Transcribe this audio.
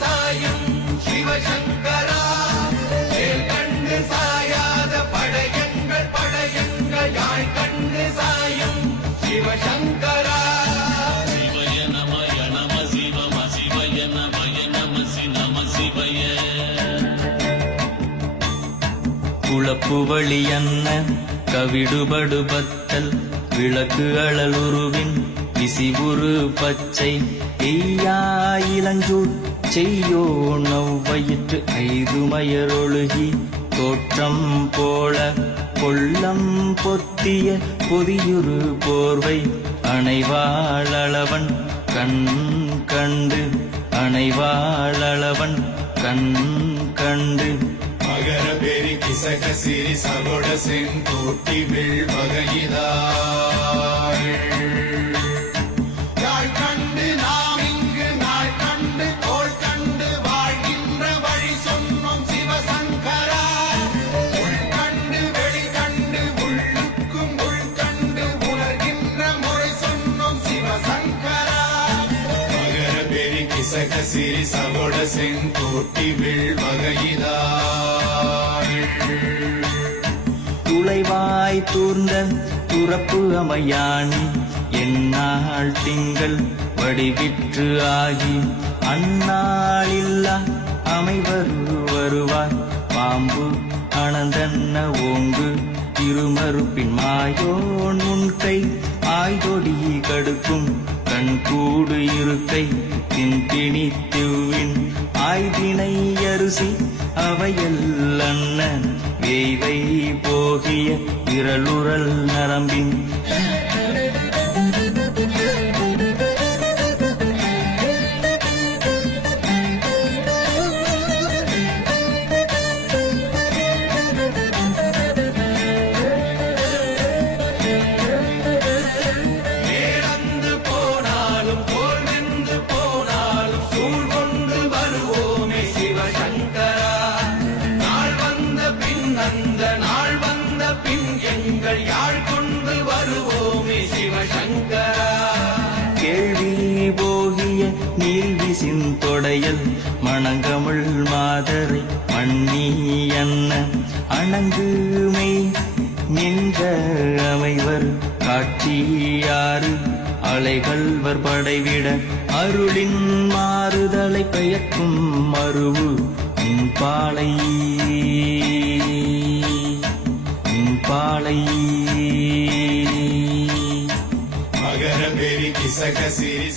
சாயும் சிவசங்கரா வேல் கண்டு சாயாத படையங்கள் படையங்கள் யாழ் கண்டு சாயும் சிவசங்கரா சிவய நமய நம சிவம சிவய நமய நம நம சிவய குளப்புவழி அன்ன கவிடுபடுபத்தல் விளக்கு அழலுருவின் விசிபுரு பச்சை எய்யாயிலஞ்சூட் செய்யோ நவ்வயிற்று ஐதுமயரொழுகி தோற்றம் போல கொள்ளம் பொத்திய பொதியுரு போர்வை அணைவாளவன் கண் கண்டு அணைவாளவன் கண் கண்டு மகர பெரி கிசக சிறி சகோட செங்கோட்டி வில் வகையிதாள் யாழ் கண்டு நாம் இங்கு நாள் கண்டு தோள் கண்டு வாழ்கின்ற வழி சொன்னோம் சிவசங்கரா உள் கண்டு வெளி கண்டு உள்ளுக்கும் உள் கண்டு உணர்கின்ற முறை சொன்னோம் சிவசங்கரா மகர பெரி கிசக சிறி சகோட செங்கோட்டி வில் வகையிதாள் துளைவாய் தூர்ந்த துறப்பு அமையாணி எந்நாள் திங்கள் வடிவிற்று ஆகி அந்நாளில்லா வருவாய் பாம்பு அனந்தன்ன ஓங்கு திருமறுப்பின் மாயோன் முன்கை ஆய்தொடி கடுக்கும் கண்கூடு இருக்கை தின்பிணி திவ்வின் ஆய்தினை அரிசி அவையல் அண்ணன் வேய்வை போகிய விரலுரல் நரம்பின் ஏறந்து போனாலும் தோல் வெந்து போனாலும் சூழ் கொண்டு வருவோமே சிவசங்கரா நாள் வந்த பின் அந்த நாள் வந்த பின் எங்கள் யாழ் கொண்டு வருவோமே சிவசங்கரா கேள்வி போகிய நீர்விசின் தொடையல் மணங்கமிழ் மாதரை மண்ணி அன்ன அணங்குமை நின்ற அமைவர் காட்சியாறு அலைகள்வர் படைவிட அருளின் மாறுதலை பெயர்க்கும் மருவு பாலை பாலை மகர பெரி கிசக சிறி